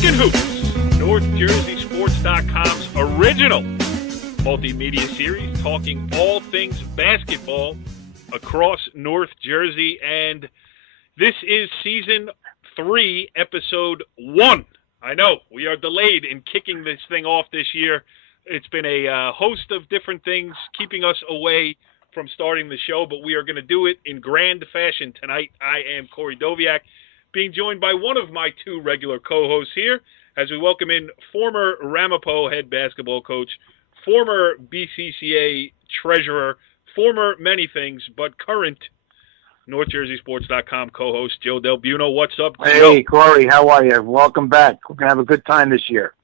Talkin Hoops, NorthJerseySports.com's original multimedia series, talking all things basketball across North Jersey. And this is Season 3, Episode 1. I know, we are delayed in kicking this thing off this year. It's been a host of different things keeping us away from starting the show, but we are going to do it in grand fashion tonight. I am Corey Doviak, being joined by one of my two regular co-hosts here, as we welcome in former Ramapo head basketball coach, former BCCA treasurer, former many things, but current NorthJerseySports.com co-host, Joe Del Buono. What's up, Joe? Hey, Corey, how are you? Welcome back. We're going to have a good time this year.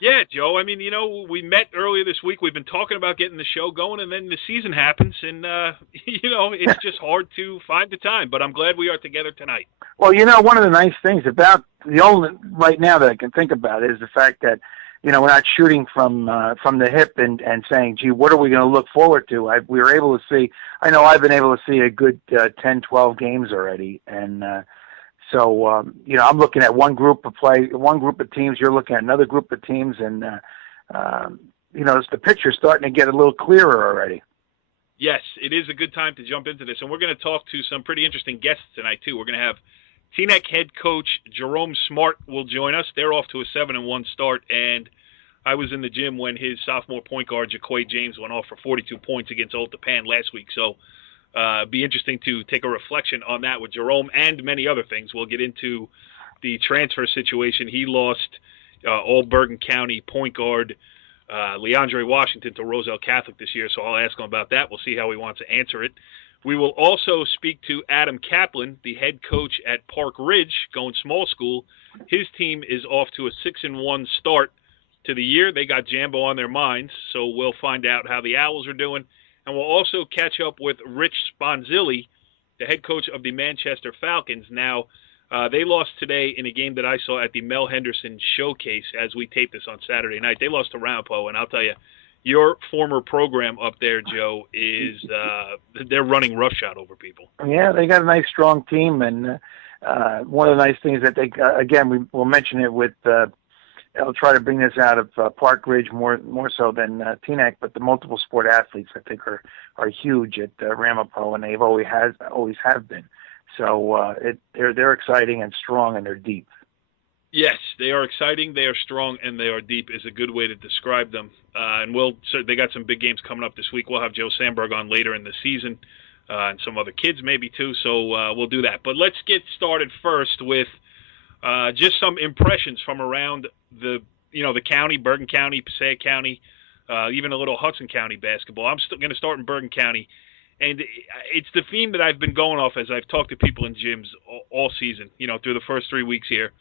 Yeah, Joe. I mean, you know, we met earlier this week. We've been talking about getting the show going, and then the season happens, and, you know, it's just hard to find the time. But I'm glad we are together tonight. Well, you know, one of the nice things about the only right now that I can think about is the fact that, you know, we're not shooting from the hip and saying, gee, what are we going to look forward to? We were able to see, I know I've been able to see a good 10, 12 games already, and so, you know, I'm looking at one group of teams. You're looking at another group of teams. And, you know, the picture's starting to get a little clearer already. Yes, it is a good time to jump into this. And we're going to talk to some pretty interesting guests tonight, too. We're going to have Teaneck head coach Jerome Smart will join us. They're off to a 7-1 start. And I was in the gym when his sophomore point guard, Jaquaye James, went off for 42 points against Old Tappan last week. So, be interesting to take a reflection on that with Jerome and many other things. We'll get into the transfer situation. He lost all Bergen County point guard Leondre Washington to Roselle Catholic this year, so I'll ask him about that. We'll see how he wants to answer it. We will also speak to Adam Kaplan, the head coach at Park Ridge, going small school. His team is off to a 6-1 start to the year. They got Jambo on their minds, so we'll find out how the Owls are doing. And we'll also catch up with Rich Sponzilli, the head coach of the Manchester Falcons. Now, they lost today in a game that I saw at the Mel Henderson Showcase as we tape this on Saturday night. They lost to Ramapo, and I'll tell you, your former program up there, Joe, is they're running roughshod over people. Yeah, they got a nice, strong team, and one of the nice things that they, again, we'll mention it with I'll try to bring this out of Park Ridge more so than Teaneck, but the multiple sport athletes I think are huge at Ramapo, and they've always have been. So they're exciting and strong, and they're deep. Yes, they are exciting, they are strong, and they are deep is a good way to describe them. And they got some big games coming up this week. We'll have Joe Sandberg on later in the season, and some other kids maybe too. So we'll do that. But let's get started first with just some impressions from around the county, Bergen County, Passaic County, even a little Hudson County basketball. I'm still going to start in Bergen County, and it's the theme that I've been going off as I've talked to people in gyms all season, you know, through the first 3 weeks here.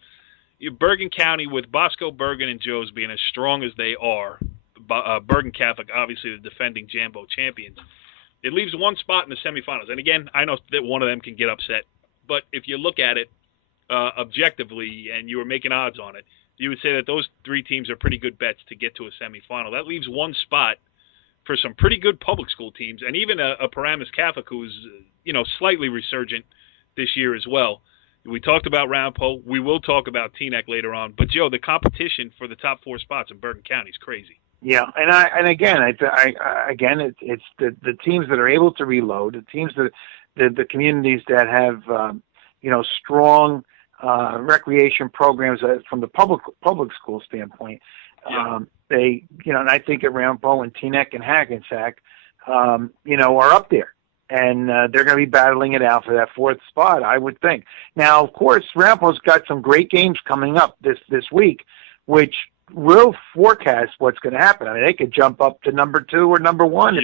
Bergen County, with Bosco, Bergen, and Joe's being as strong as they are, Bergen Catholic, obviously the defending Jambo champions, it leaves one spot in the semifinals. And again, I know that one of them can get upset, but if you look at it objectively and you were making odds on it, you would say that those three teams are pretty good bets to get to a semifinal. That leaves one spot for some pretty good public school teams, and even a Paramus Catholic who's, you know, slightly resurgent this year as well. We talked about Ramapo. We will talk about Teaneck later on. But, Joe, the competition for the top 4 spots in Bergen County is crazy. Yeah, it's the teams that are able to reload, the teams that the communities that have you know, strong recreation programs from the public school standpoint. Yeah. They, you know, and I think at Ramapo and Teaneck and Hackensack, you know, are up there. And they're going to be battling it out for that 4th spot, I would think. Now, of course, Ramapo's got some great games coming up this week, which will forecast what's going to happen. I mean, they could jump up to number 2 or number 1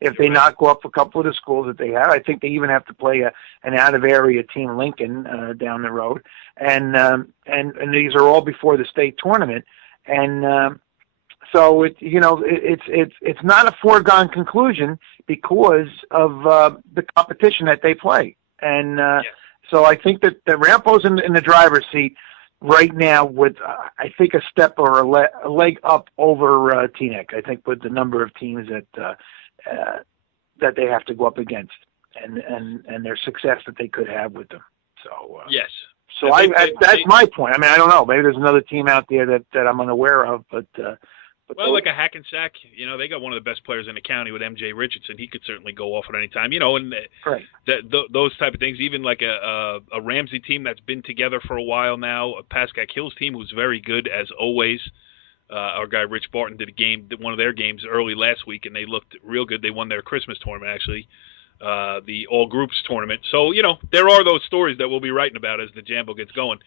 if they knock off a couple of the schools that they have. I think they even have to play an out-of-area team, Lincoln, down the road. And these are all before the state tournament. And so it's not a foregone conclusion because of the competition that they play. And so I think that the Ramapo's in the driver's seat right now with, I think, a step or a leg up over Teaneck. I think with the number of teams that they have to go up against and their success that they could have with them. So yes. So that's my point. I mean, I don't know. Maybe there's another team out there that I'm unaware of, but like a Hackensack, they got one of the best players in the county with M.J. Richardson. He could certainly go off at any time, and right. Those type of things. Even like a Ramsey team that's been together for a while now, a Passaic Hills team who's very good as always. Our guy Rich Barton did one of their games early last week, and they looked real good. They won their Christmas tournament, actually, the All Groups tournament. So, there are those stories that we'll be writing about as the Jambo gets going.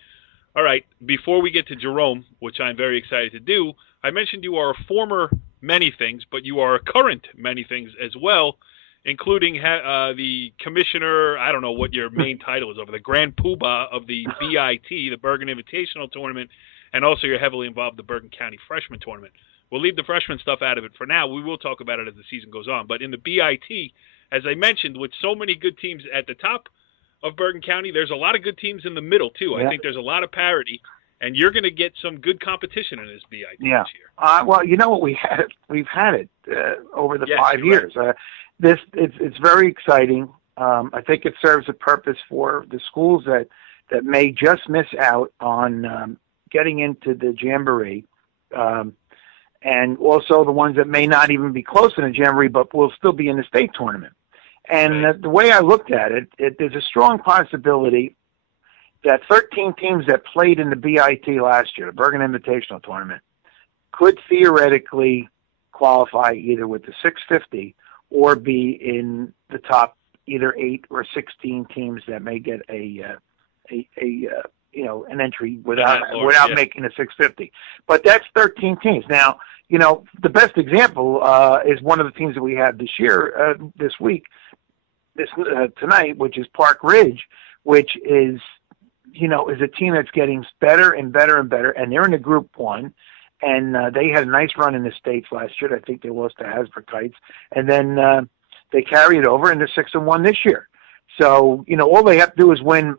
All right, before we get to Jerome, which I'm very excited to do, I mentioned you are a former many things, but you are a current many things as well, including the commissioner, I don't know what your main title is, over the Grand Poobah of the BIT, the Bergen Invitational Tournament, and also you're heavily involved in the Bergen County Freshman Tournament. We'll leave the freshman stuff out of it for now. We will talk about it as the season goes on. But in the BIT, as I mentioned, with so many good teams at the top of Bergen County, there's a lot of good teams in the middle, too. Yeah. I think there's a lot of parity, and you're going to get some good competition in this BIT this year. Well, you know what? We've had it over the 5 years. Right. It's very exciting. I think it serves a purpose for the schools that may just miss out on getting into the Jamboree, and also the ones that may not even be close in the Jamboree but will still be in the state tournament. And the way I looked at it, there's a strong possibility that 13 teams that played in the BIT last year, the Bergen Invitational Tournament, could theoretically qualify either with the 650 or be in the top either 8 or 16 teams that may get an entry without making a 650. But that's 13 teams. Now, the best example is one of the teams that we had this year, tonight, which is Park Ridge, which is a team that's getting better and better and better, and they're in the Group 1, and they had a nice run in the States last year. I think they lost to Hasbro-Kites, and then they carry it over, and they're 6-1 this year. So, all they have to do is win,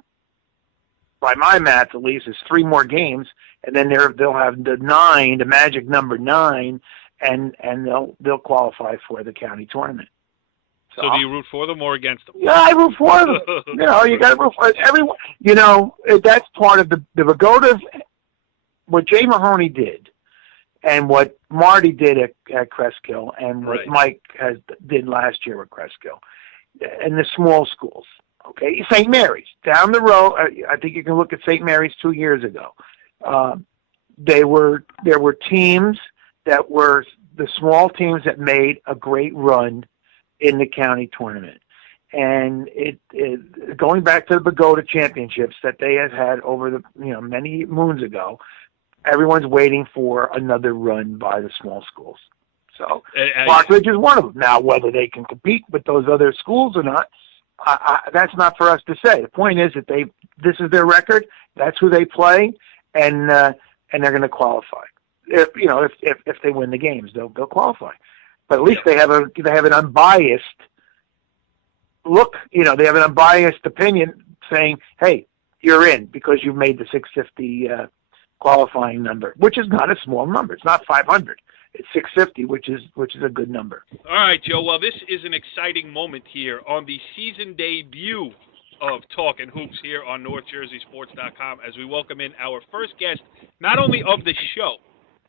by my math at least, is 3 more games, and then they'll have the magic number 9, and they'll qualify for the county tournament. So do you root for them or against them? Yeah, I root for them. You got to root for everyone. That's part of the Vagoda, what Jay Mahoney did, and what Marty did at Cresskill, and what Mike did last year at Cresskill, and the small schools. Okay, St. Mary's down the road. I think you can look at St. Mary's 2 years ago. There were teams that were the small teams that made a great run in the county tournament, and it going back to the Vagoda championships that they had over the many moons ago. Everyone's waiting for another run by the small schools. So Park Ridge is one of them. Now, whether they can compete with those other schools or not, that's not for us to say. The point is that this is their record. That's who they play, and they're going to qualify. If they win the games, they'll qualify. But at least they have an unbiased look. They have an unbiased opinion saying, "Hey, you're in because you've made the 650 qualifying number," which is not a small number. It's not 500. It's 650, which is a good number. All right, Joe. Well, this is an exciting moment here on the season debut of Talkin Hoops here on NorthJerseySports.com as we welcome in our first guest, not only of the show,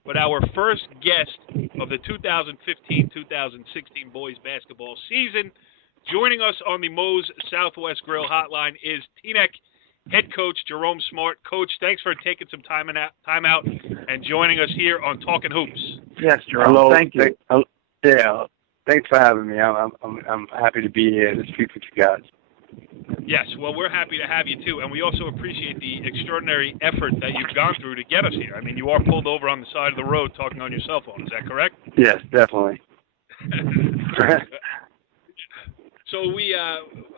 but our first guest of the 2015-2016 boys basketball season. Joining us on the Moe's Southwest Grill hotline is Teaneck head coach Jerome Smart. Coach, thanks for taking some time out and joining us here on Talkin Hoops. Yes, Jerome. Hello. Thank you. Thanks for having me. I'm happy to be here to speak with you guys. Yes, well, we're happy to have you, too, and we also appreciate the extraordinary effort that you've gone through to get us here. I mean, you are pulled over on the side of the road talking on your cell phone. Is that correct? Yes, definitely. So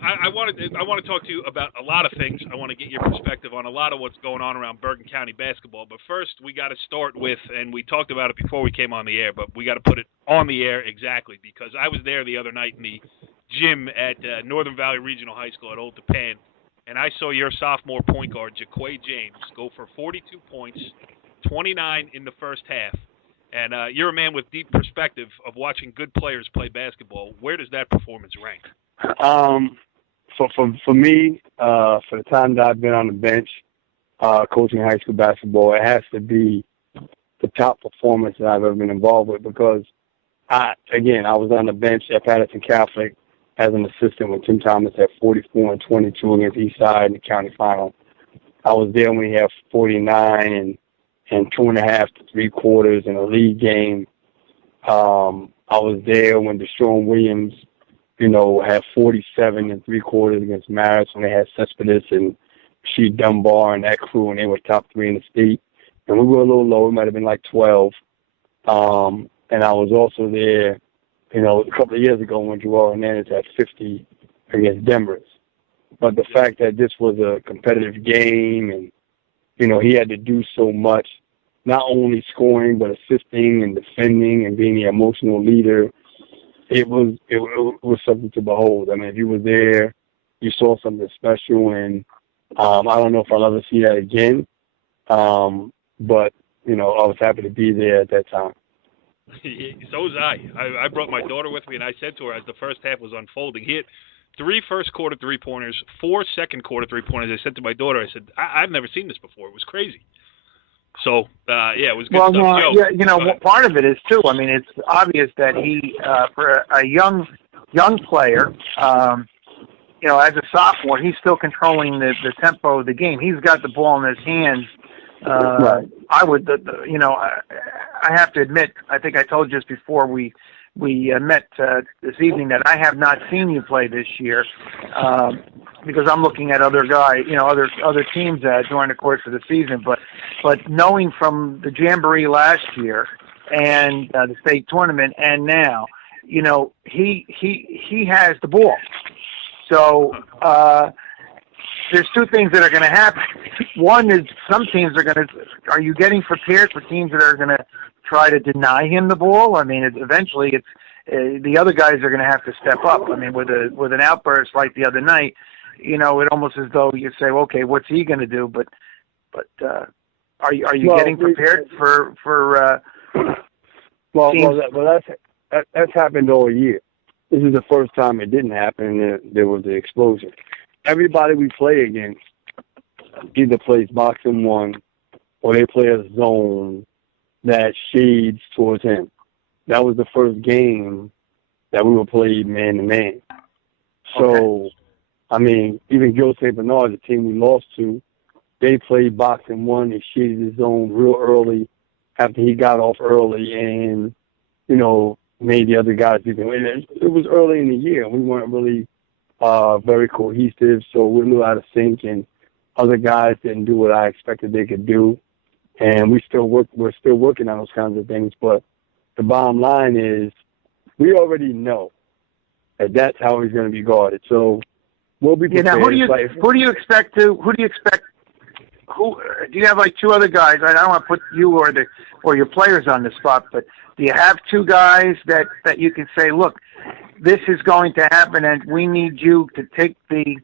I want to talk to you about a lot of things. I want to get your perspective on a lot of what's going on around Bergen County basketball. But first, we got to start with, and we talked about it before we came on the air, but we got to put it on the air exactly because I was there the other night in the gym at Northern Valley Regional High School at Old Tappan, and I saw your sophomore point guard, Jaquaye James, go for 42 points, 29 in the first half. And you're a man with deep perspective of watching good players play basketball. Where does that performance rank? For me, for the time that I've been on the bench, coaching high school basketball, it has to be the top performance that I've ever been involved with because, I was on the bench at Passaic Catholic as an assistant with Tim Thomas at 44-22 against Eastside in the county final. I was there when he had 49 and 2.5 to 3 quarters in a league game. I was there when Deshaun Williams, had 47 and 3 quarters against Marist when they had Cespedes and Sheed Dunbar and that crew, and they were top 3 in the state. And we were a little low. It might have been like 12. And I was also there, a couple of years ago when Joel Hernandez had 50 against Denver's. But the fact that this was a competitive game and, he had to do so much, not only scoring, but assisting and defending and being the emotional leader, it was something to behold. I mean, if you were there, you saw something special, and I don't know if I'll ever see that again. But, I was happy to be there at that time. So was I. I brought my daughter with me, and I said to her as the first half was unfolding, he hit 3 first-quarter three-pointers, 4 second-quarter three-pointers. I said to my daughter, I said, I've never seen this before. It was crazy. So, it was good stuff. Part of it is, too, I mean, it's obvious that he, for a young player, as a sophomore, he's still controlling the tempo of the game. He's got the ball in his hands. Right. I have to admit, I think I told you just before we met this evening that I have not seen you play this year because I'm looking at other guys, other teams during the course of the season. But knowing from the Jamboree last year and the state tournament and now, he has the ball. So there's 2 things that are going to happen. One is some teams are you getting prepared for teams that are going to try to deny him the ball? I mean, eventually the other guys are going to have to step up. I mean, with an outburst like the other night, it almost as though you say, okay, what's he going to do? But are you getting prepared for that's happened all year. This is the first time it didn't happen, and there was the explosion. Everybody we play against either plays boxing 1 or they play a zone that shades towards him. That was the first game that we were played man-to-man. So, okay. I mean, even Gil St. Bernard, the team we lost to, they played boxing 1. They shaded his zone real early after he got off early and, made the other guys do it. It was early in the year. We weren't really very cohesive, so we're a little out of sync, and other guys didn't do what I expected they could do. And we're still working on those kinds of things. But the bottom line is we already know that that's how he's going to be guarded. So we'll be prepared. Now, who do you expect? Do you have like 2 other guys? I don't want to put you or your players on the spot, but do you have 2 guys that you can say, look, this is going to happen, and we need you to take the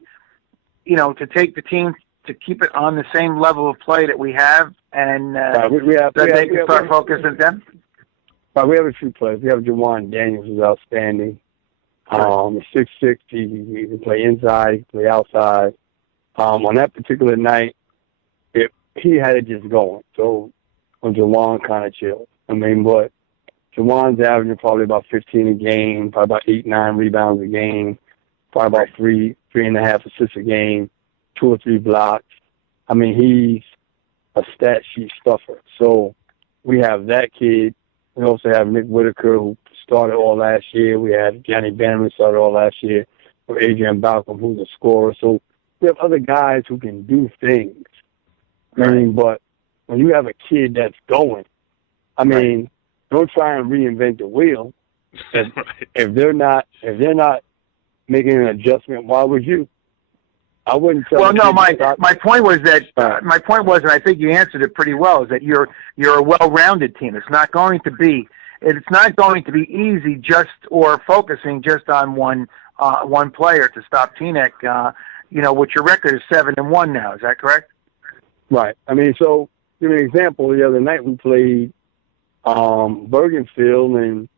team to keep it on the same level of play that we have, and they can start focusing them? Right, we have a few players. We have Jaquaye Daniels, who's outstanding. He's 6'6". He can play inside, he can play outside. On that particular night, he had it just going. So Jaquaye kind of chilled. I mean, but Jaquaye's averaging probably about 15 a game, probably about 8-9 rebounds a game, probably about 3.5 assists a game, 2 or 3 blocks. I mean, he's a stat sheet stuffer. So we have that kid. We also have Nick Whitaker, who started all last year. We have Johnny Bannerman started all last year. Or Adrian Balcom, who's a scorer. So we have other guys who can do things. I mean, but when you have a kid that's going, I mean, don't try and reinvent the wheel. If they're not making an adjustment, why would you? I wouldn't tell. Well, no, my point was that and I think you answered it pretty well, is that you're a well-rounded team. It's not going to be easy or focusing just on one player to stop Teaneck. Which your record is 7-1 now. Is that correct? Right. I mean, so give me an example. The other night we played Bergenfield, and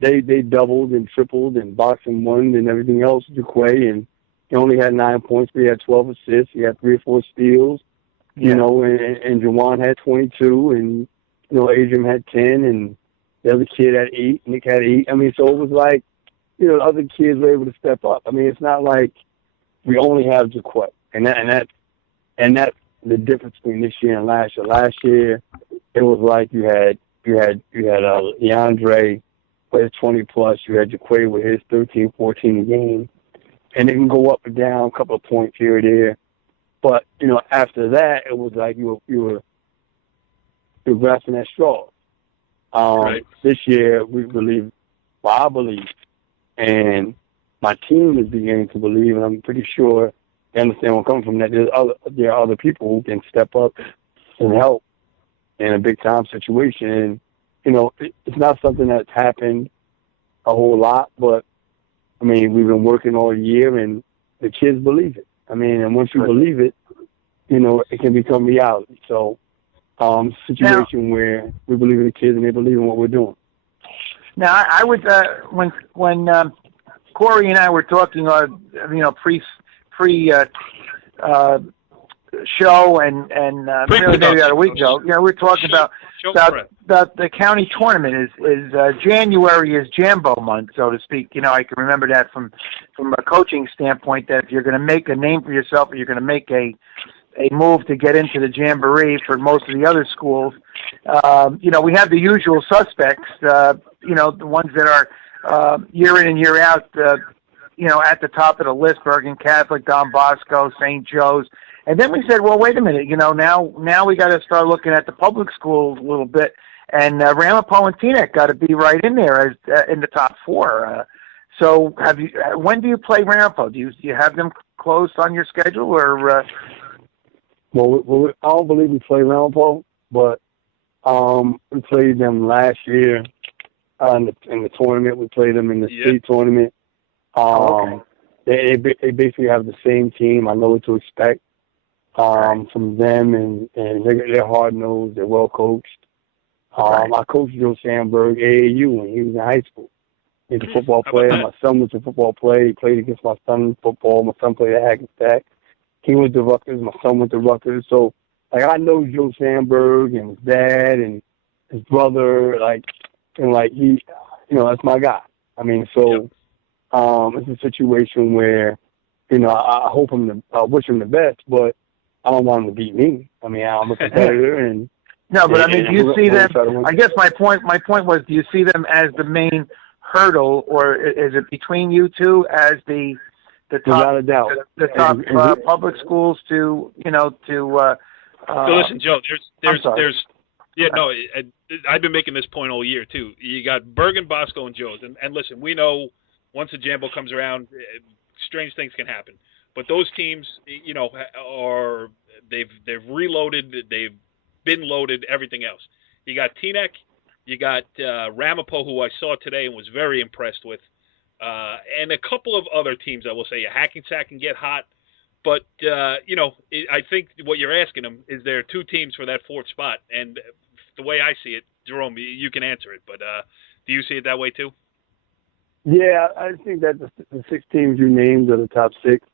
they doubled and tripled and boxed and won and everything else. Jaquaye, and he only had 9 points, but he had 12 assists. He had 3 or 4 steals. You know, and Jawan had 22, and, you know, Adrian had 10, and the other kid had 8, Nick had 8. I mean, so it was like, you know, the other kids were able to step up. I mean, it's not like we only have Jaquaye. And that's the difference between this year and last year. Last year, it was like you had Leondre with his 20-plus. You had Jaquaye with his 13, 14 a game. And it can go up and down, a couple of points here or there. But, you know, after that, it was like you were grasping at straws. Right. This year, I believe, and my team is beginning to believe, and I'm pretty sure they understand where I'm coming from, that there are other people who can step up and help in a big-time situation. And, you know, it's not something that's happened a whole lot, but, I mean, we've been working all year, and the kids believe it. I mean, and once you believe it, you know, it can become reality. So, situation where we believe in the kids and they believe in what we're doing. Now, I would when Corey and I were talking, you know, pre show and really maybe about a week ago, you know, we were talking about the county tournament is January is Jambo month, so to speak. You know, I can remember that from a coaching standpoint, that if you're going to make a name for yourself, or you're going to make a move to get into the Jamboree for most of the other schools, you know, we have the usual suspects, you know, the ones that are year in and year out, you know, at the top of the list: Bergen Catholic, Don Bosco, St. Joe's. And then we said, well, wait a minute, you know, now we got to start looking at the public schools a little bit, and Ramapo and Teaneck got to be right in there as in the top 4. So, when do you play Ramapo? Do you have them closed on your schedule, or? Well, I don't believe we play Ramapo, but we played them last year in the tournament. We played them in the state tournament. They basically have the same team. I know what to expect from them, and they're hard-nosed. They're well-coached. I coached Joe Sandberg, AAU, when he was in high school. He's a football player. My son was a football player. He played against my son in football. My son played at Hackensack. He went to Rutgers. My son went to Rutgers. So, like, I know Joe Sandberg and his dad and his brother, he, you know, that's my guy. I mean, so it's a situation where, you know, I wish him the best, but I don't want him to beat me. I mean, I'm a competitor, and no, but I mean, do you see them? I guess my point was, do you see them as the main hurdle, or is it between you two as the top, without a doubt, the top public schools to, you know, to? So listen, Joe. I've been making this point all year too. You got Bergen, Bosco, and Joe's, and listen, we know once the Jambo comes around, strange things can happen. But those teams, you know, they've reloaded, they've been loaded, everything else. You got Teaneck, you got Ramapo, who I saw today and was very impressed with, and a couple of other teams. I will say, Hackensack can get hot, but you know, I think what you're asking them is there 2 teams for that 4th spot, and the way I see it, Jerome, you can answer it, but do you see it that way too? Yeah, I think that the 6 teams you named are the top 6.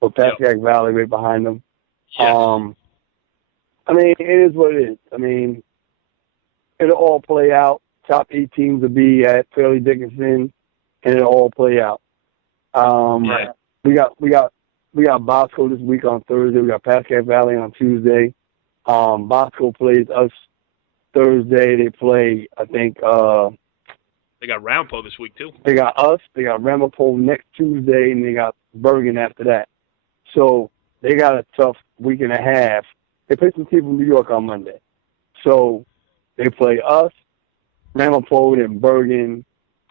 With Passaic Valley right behind them. Yes. I mean, it is what it is. I mean, it'll all play out. Top 8 teams will be at Fairleigh Dickinson, and it'll all play out. Right. We got Bosco this week on Thursday. We got Passaic Valley on Tuesday. Bosco plays us Thursday. They play, I think. They got Ramapo this week too. They got us. They got Ramapo next Tuesday, and they got Bergen after that. So they got a tough week and a half. They play some teams from New York on Monday. So they play us, Ramapo, and Bergen.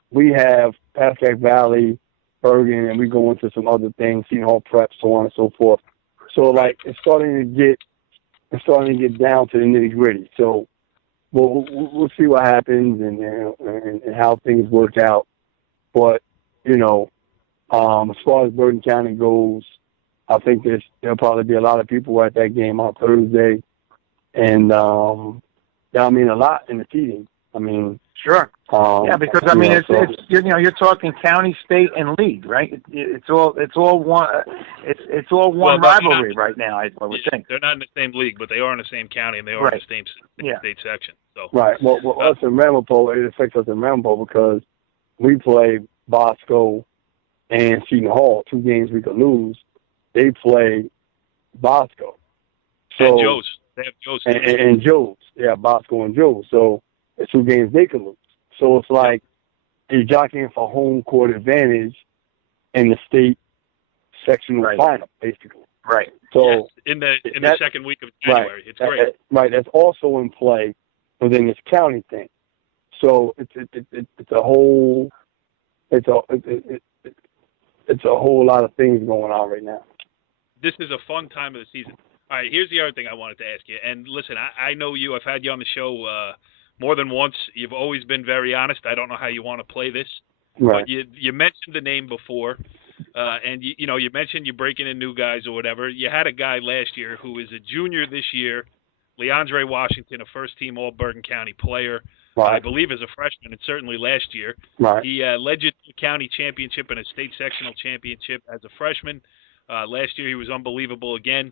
We have Passaic Valley, Bergen, and we go into some other things, Seton Hall Prep, so on and so forth. So, like, it's starting to get down to the nitty-gritty. So we'll see what happens and how things work out. But, you know, as far as Bergen County goes, I think there'll probably be a lot of people at that game on Thursday. And that'll mean a lot in the seating. I mean, Sure. Yeah, because I mean, it's you're talking county, state, and league, right? It's all one. It's all one rivalry right now. I would think they're not in the same league, but they are in the same county and they are in the same state section. So right. Well, us in Ramapo, it affects us in Ramapo because we play Bosco and Seton Hall, 2 games we could lose. They play Bosco. So, and Joe's. They have Joe's. And Joe's. Yeah, Bosco and Joe's. So it's 2 games they could lose. So it's like you're jockeying for home court advantage in the state sectional final, basically. Right. So in the second week of January. It's great. Right. That's also in play within this county thing. So it's a whole lot of things going on right now. This is a fun time of the season. All right, here's the other thing I wanted to ask you. And listen, I know you. I've had you on the show more than once. You've always been very honest. I don't know how you want to play this. Right. But you mentioned the name before, and you mentioned you're breaking in new guys or whatever. You had a guy last year who is a junior this year, Leondre Washington, a first-team All-Bergen County player. Right. I believe as a freshman, and certainly last year. Right. He led you to the county championship and a state sectional championship as a freshman. Last year he was unbelievable again.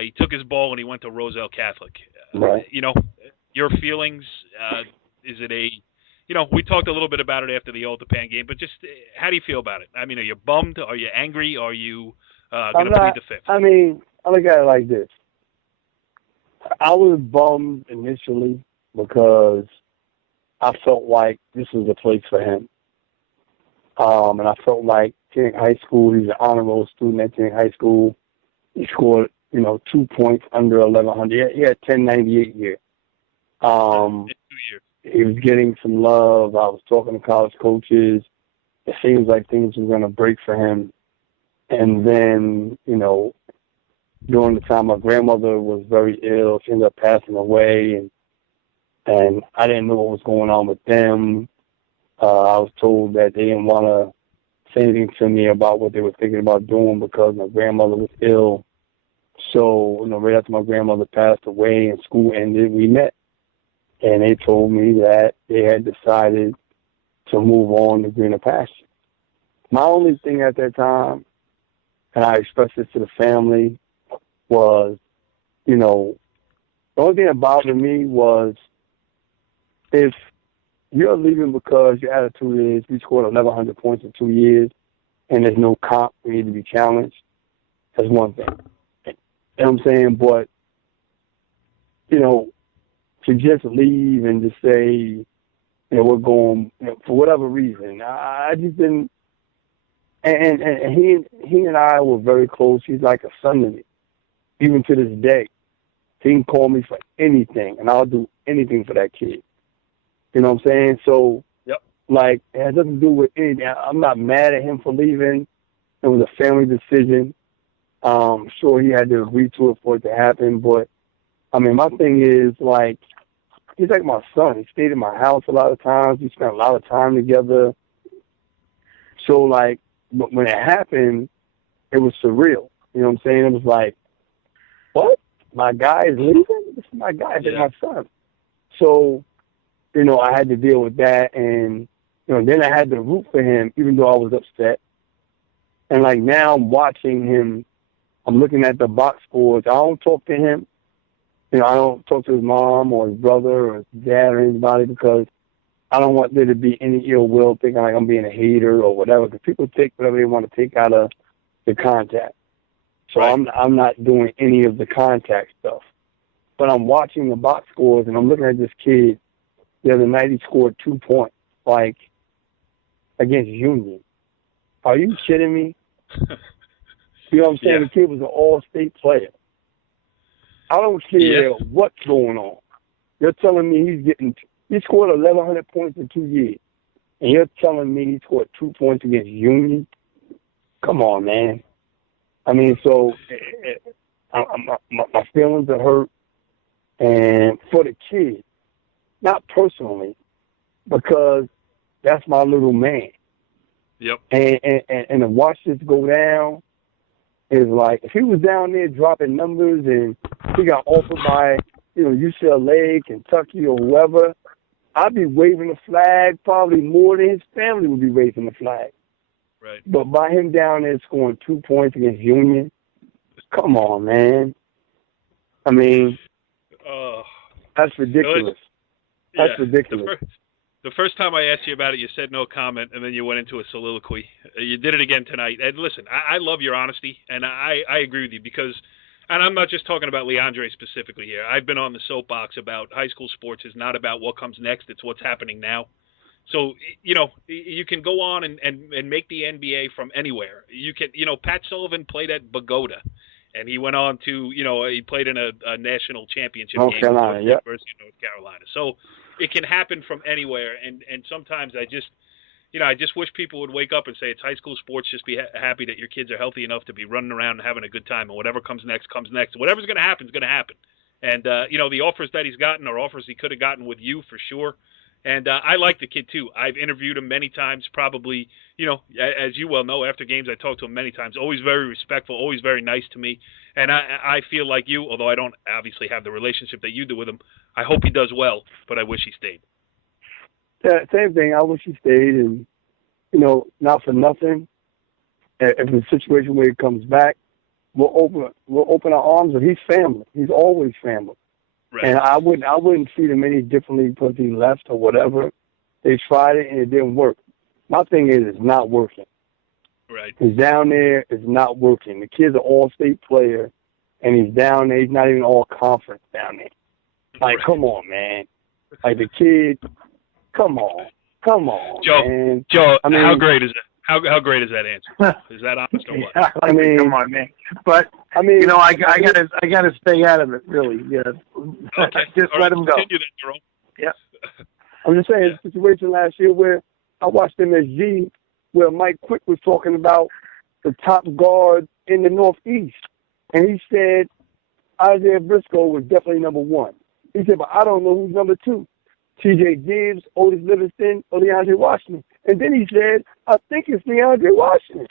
He took his ball and he went to Roselle Catholic. Right. Your feelings, is it we talked a little bit about it after the Old Tappan game, but just how do you feel about it? I mean, are you bummed? Are you angry? Are you going to plead the fifth? I mean, I look at it like this. I was bummed initially because I felt like this was a place for him. And I felt like Teaneck High School, he's an honor roll student at Teaneck High School. He scored, 2 points under 1,100. He had 1098 here. In 2 years. He was getting some love. I was talking to college coaches. It seems like things were going to break for him. And then, during the time my grandmother was very ill, she ended up passing away, and I didn't know what was going on with them. I was told that they didn't want to say anything to me about what they were thinking about doing because my grandmother was ill. So, right after my grandmother passed away and school ended, we met. And they told me that they had decided to move on to greener pasture. My only thing at that time, and I expressed this to the family, was, the only thing that bothered me was if you're leaving because your attitude is we scored 1,100 points in 2 years and there's no comp, we need to be challenged, that's one thing. You know what I'm saying? But, to just leave and just say, we're going, for whatever reason, I just didn't. And he and I were very close. He's like a son to me, even to this day. He can call me for anything, and I'll do anything for that kid. You know what I'm saying? So, yep. Like, it has nothing to do with anything. I'm not mad at him for leaving. It was a family decision. Sure, he had to agree to it for it to happen, but, my thing is, like, he's like my son. He stayed in my house a lot of times. We spent a lot of time together. So, like, when it happened, it was surreal. You know what I'm saying? It was like, what? My guy is leaving? This is my guy. This is my son. So, I had to deal with that. And, then I had to root for him, even though I was upset. And, like, now I'm watching him. I'm looking at the box scores. I don't talk to him. I don't talk to his mom or his brother or his dad or anybody because I don't want there to be any ill will, thinking like I'm being a hater or whatever. Because people take whatever they want to take out of the contact. So right. I'm not doing any of the contact stuff. But I'm watching the box scores and I'm looking at this kid. The other night he scored 2 points, like against Union. Are you kidding me? You know what I'm saying? Yeah. The kid was an all-state player. I don't care what's going on. You're telling me he scored 1,100 points in 2 years, and you're telling me he scored 2 points against Union? Come on, man. So my feelings are hurt, and for the kid, not personally, because that's my little man. Yep. And to watch this go down is like, if he was down there dropping numbers and he got offered by, UCLA, Kentucky, or whoever, I'd be waving the flag probably more than his family would be waving the flag. Right. But by him down there scoring 2 points against Union, come on, man. I mean, that's ridiculous. That's ridiculous. The first time I asked you about it, you said no comment, and then you went into a soliloquy. You did it again tonight. And listen, I love your honesty, and I agree with you because, and I'm not just talking about Leondre specifically here. I've been on the soapbox about high school sports is not about what comes next. It's what's happening now. So, you know, you can go on and make the NBA from anywhere. You can, you know, Pat Sullivan played at Bogota, and he went on to, you know, he played in a national championship game Carolina, with the University of North Carolina. So it can happen from anywhere, and sometimes I just wish people would wake up and say it's high school sports. Just be happy that your kids are healthy enough to be running around and having a good time, and whatever comes next, comes next. Whatever's going to happen is going to happen. And, you know, the offers that he's gotten are offers he could have gotten with you for sure. And I like the kid, too. I've interviewed him many times, probably, you know, as you well know, after games I talked to him many times, always very respectful, always very nice to me. And I feel like you, although I don't obviously have the relationship that you do with him, I hope he does well, but I wish he stayed. Yeah, same thing. I wish he stayed, and, you know, not for nothing. If it's a situation where he comes back, we'll open our arms, and he's family. He's always family. Right. And I wouldn't treat him any differently because he left or whatever. They tried it and it didn't work. My thing is, it's not working. Right. He's down there, it's not working. The kid's an all-state player, and he's down there. He's not even all-conference down there. Like, right. Come on, man. Like, the kid, come on, Joe, man. Joe, I mean, how great is it? How great is that answer? Is that honest or what? Yeah, I mean, come on, man. But I mean, you know, I gotta stay out of it, really. Yeah. Okay. Just All let right, him go. Continue then, Jerome. Yeah. I'm just saying, the situation last year where I watched MSG, where Mike Quick was talking about the top guard in the Northeast, and he said Isaiah Briscoe was definitely number one. He said, but I don't know who's number two. T.J. Gibbs, Otis Livingston, or Leondre Washington. And then he said, I think it's Leondre Washington.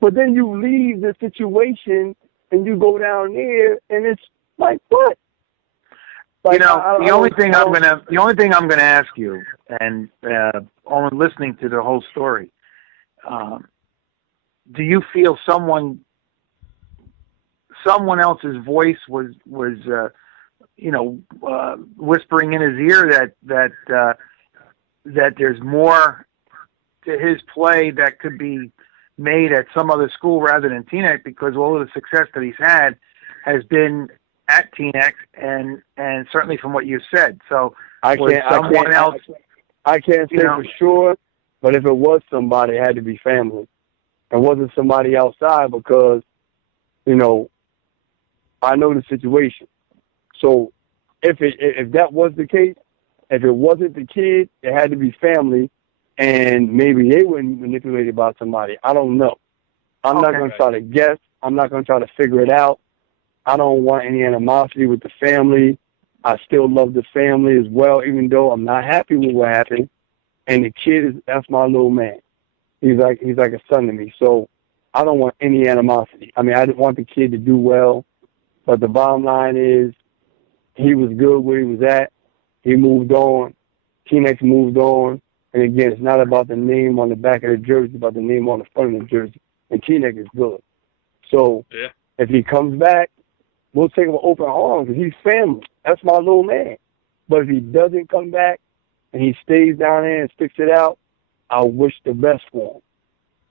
But then you leave the situation and you go down there, and it's like, what? Like, you know, the only thing I'm gonna ask you, and on listening to the whole story, do you feel someone else's voice was whispering in his ear that there's more to his play that could be made at some other school rather than Teaneck, because all of the success that he's had has been at Teaneck, and certainly from what you said. So I can't say for sure, but if it was somebody, it had to be family. It wasn't somebody outside, because, you know, I know the situation. So if that was the case, if it wasn't the kid, it had to be family, and maybe they were manipulated by somebody. I don't know. I'm not going to try to guess. I'm not going to try to figure it out. I don't want any animosity with the family. I still love the family as well, even though I'm not happy with what happened. And the kid that's my little man. He's like a son to me. So I don't want any animosity. I mean, I just want the kid to do well. But the bottom line is, he was good where he was at. He moved on. Teaneck moved on. And again, it's not about the name on the back of the jersey, it's about the name on the front of the jersey. And Teaneck is good. So if he comes back, we'll take him with open arms, because he's family. That's my little man. But if he doesn't come back and he stays down there and sticks it out, I wish the best for him.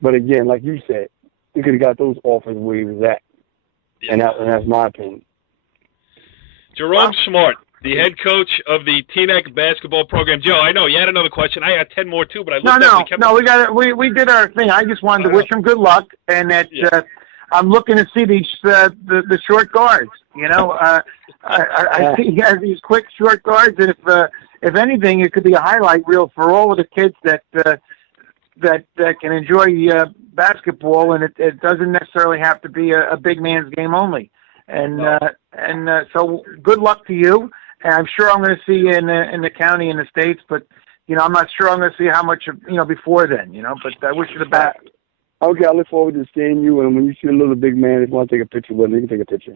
But again, like you said, he could have got those offers where he was at. Yeah. And that's my opinion. Jerome Smart, the head coach of the Teaneck basketball program. Joe, I know you had another question. I had 10 more too, but I looked we did our thing. I just wanted to wish him good luck, and that I'm looking to see these the short guards. You know, I see he has these quick short guards, and if anything, it could be a highlight reel for all of the kids that can enjoy basketball, and it doesn't necessarily have to be a big man's game only. And so good luck to you. And I'm sure I'm going to see you in the county in the States, but, you know, I'm not sure I'm going to see how much, before then, but I wish you the best. Okay, I look forward to seeing you, and when you see a little big man, if you want to take a picture with him, you can take a picture.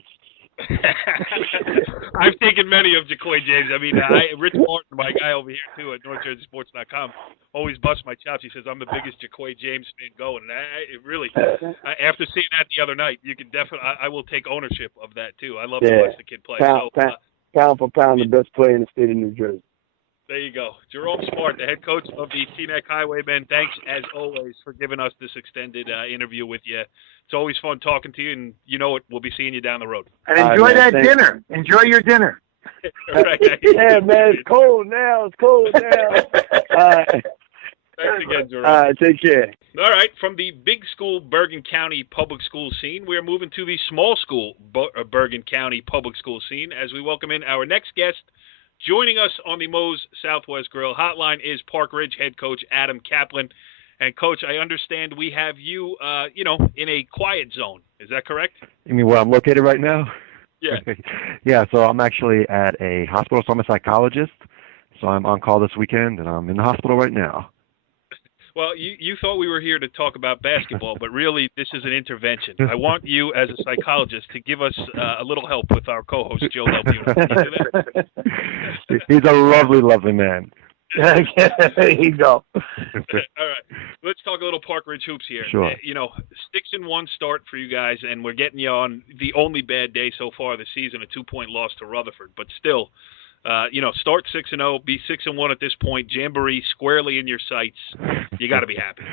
I've taken many of Jaquaye James. I mean, Rich Martin, my guy over here too at NorthJerseySports.com, always busts my chops. He says I'm the biggest Jaquaye James fan going. And it really, after seeing that the other night, you can definitely. I will take ownership of that too. I love to watch the kid play. Pound for pound, the best player in the state of New Jersey. There you go. Jerome Smart, the head coach of the Teaneck Highwaymen. Thanks, as always, for giving us this extended interview with you. It's always fun talking to you, and you know what? We'll be seeing you down the road. And enjoy that dinner. Enjoy your dinner. Right. Yeah, man, it's cold now. Thanks again, Jerome. All right, take care. All right, from the big school Bergen County public school scene, we are moving to the small school Bergen County public school scene as we welcome in our next guest. Joining us on the Moe's Southwest Grill hotline is Park Ridge head coach Adam Kaplan. And, Coach, I understand we have you, in a quiet zone. Is that correct? You mean where I'm located right now? Yeah. Yeah, so I'm actually at a hospital, so I'm a psychologist. So I'm on call this weekend, and I'm in the hospital right now. Well, you thought we were here to talk about basketball, but really this is an intervention. I want you, as a psychologist, to give us a little help with our co-host, Joe Delpino. He's a lovely, lovely man. There you go. All right. Let's talk a little Park Ridge Hoops here. Sure. 6-1 start for you guys, and we're getting you on the only bad day so far this season, a 2-point loss to Rutherford. But still, start 6-0, be 6-1 at this point, Jamboree squarely in your sights. You got to be happy.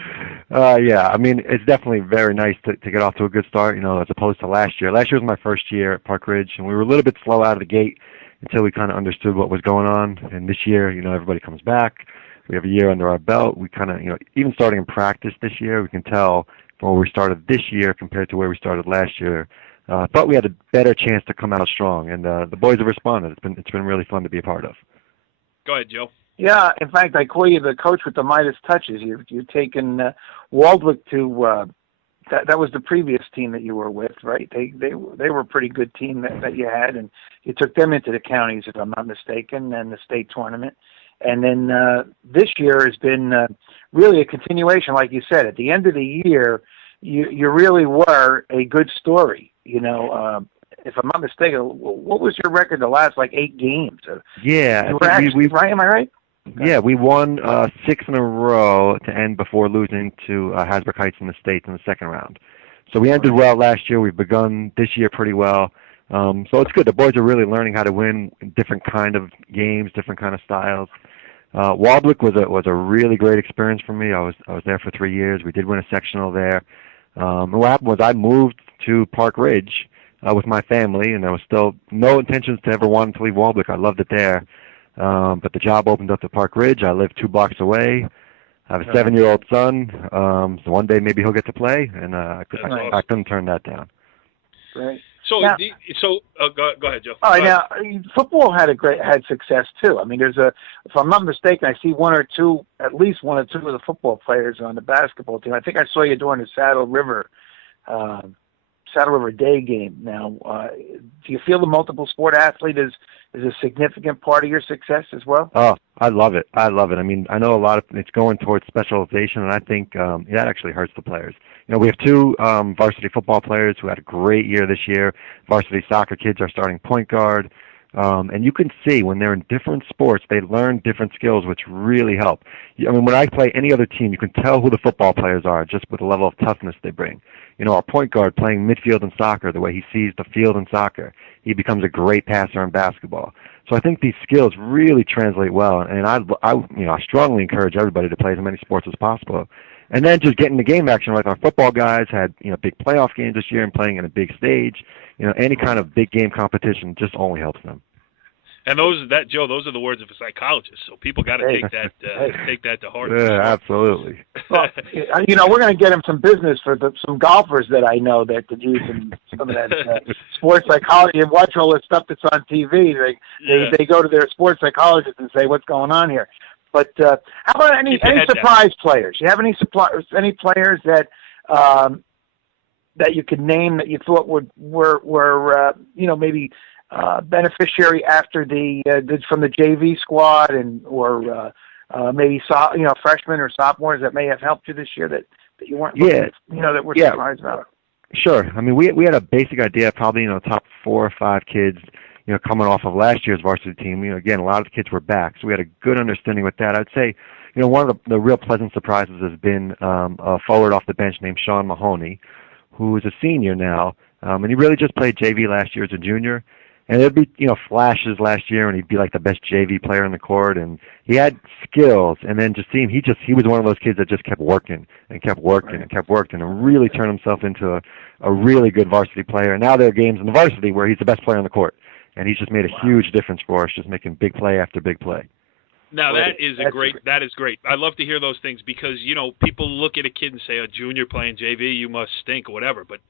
Yeah, I mean, it's definitely very nice to get off to a good start, as opposed to last year. Last year was my first year at Park Ridge, and we were a little bit slow out of the gate until we kind of understood what was going on. And this year, everybody comes back. We have a year under our belt. We kind of, even starting in practice this year, we can tell from where we started this year compared to where we started last year. Thought we had a better chance to come out strong, and the boys have responded. It's been really fun to be a part of. Go ahead, Joe. Yeah, in fact, I call you the coach with the Midas touches. You've taken Waldwick to that was the previous team that you were with, right? They were a pretty good team that you had, and you took them into the counties, if I'm not mistaken, and the state tournament. And then this year has been really a continuation, like you said. At the end of the year, you really were a good story. If I'm not mistaken, what was your record the last 8 games? Yeah, right? Am I right? Okay. Yeah, we won 6 in a row to end before losing to Hasbrook Heights in the States in the second round. So we ended well last year. We've begun this year pretty well. So it's good. The boys are really learning how to win different kind of games, different kind of styles. Waldwick was a really great experience for me. I was there for 3 years. We did win a sectional there. And what happened was I moved to Park Ridge with my family, and there was still no intentions to ever want to leave Waldwick. I loved it there. But the job opened up to Park Ridge. I live 2 blocks away. I have a 7-year-old son. So one day maybe he'll get to play, and I couldn't turn that down. Right. So, now, go ahead, Joe. All right, now football had success too. I mean, if I'm not mistaken, I see at least one or two of the football players on the basketball team. I think I saw you during the Saddle River Day game. Now, do you feel the multiple sport athlete is a significant part of your success as well? Oh, I love it. I mean, I know a lot of it's going towards specialization, and I think that actually hurts the players. We have 2 varsity football players who had a great year this year. Varsity soccer kids are starting point guard. And you can see when they're in different sports, they learn different skills, which really help. I mean, when I play any other team, you can tell who the football players are just with the level of toughness they bring. Our point guard playing midfield in soccer, the way he sees the field in soccer, he becomes a great passer in basketball. So I think these skills really translate well, and I strongly encourage everybody to play as many sports as possible. And then just getting the game action, like our football guys had, big playoff games this year and playing in a big stage. Any kind of big game competition just only helps them. And Joe, those are the words of a psychologist. So people got to take that to heart. Yeah, absolutely. Well, we're going to get him some business for some golfers that I know that could use some of that sports psychology and watch all the stuff that's on TV. They go to their sports psychologist and say, "What's going on here?" But how about any surprise players? You have any players that that you could name that you thought were maybe beneficiary after from the JV squad or maybe freshmen or sophomores that may have helped you this year that you weren't that were surprised about? Sure. I mean, we had a basic idea, probably, top 4 or 5 kids, coming off of last year's varsity team. Again, a lot of the kids were back, so we had a good understanding with that. I'd say, one of the real pleasant surprises has been a forward off the bench named Sean Mahoney, who is a senior now, and he really just played JV last year as a junior. And there'd be, flashes last year, and he'd be like the best JV player on the court, and he had skills. And then just see him, he was one of those kids that just kept working and kept working and kept working, and really turned himself into a really good varsity player. And now there are games in the varsity where he's the best player on the court, and he's just made a huge difference for us, just making big play after big play. Now that is great. I love to hear those things because people look at a kid and say, a junior playing JV, you must stink or whatever, but.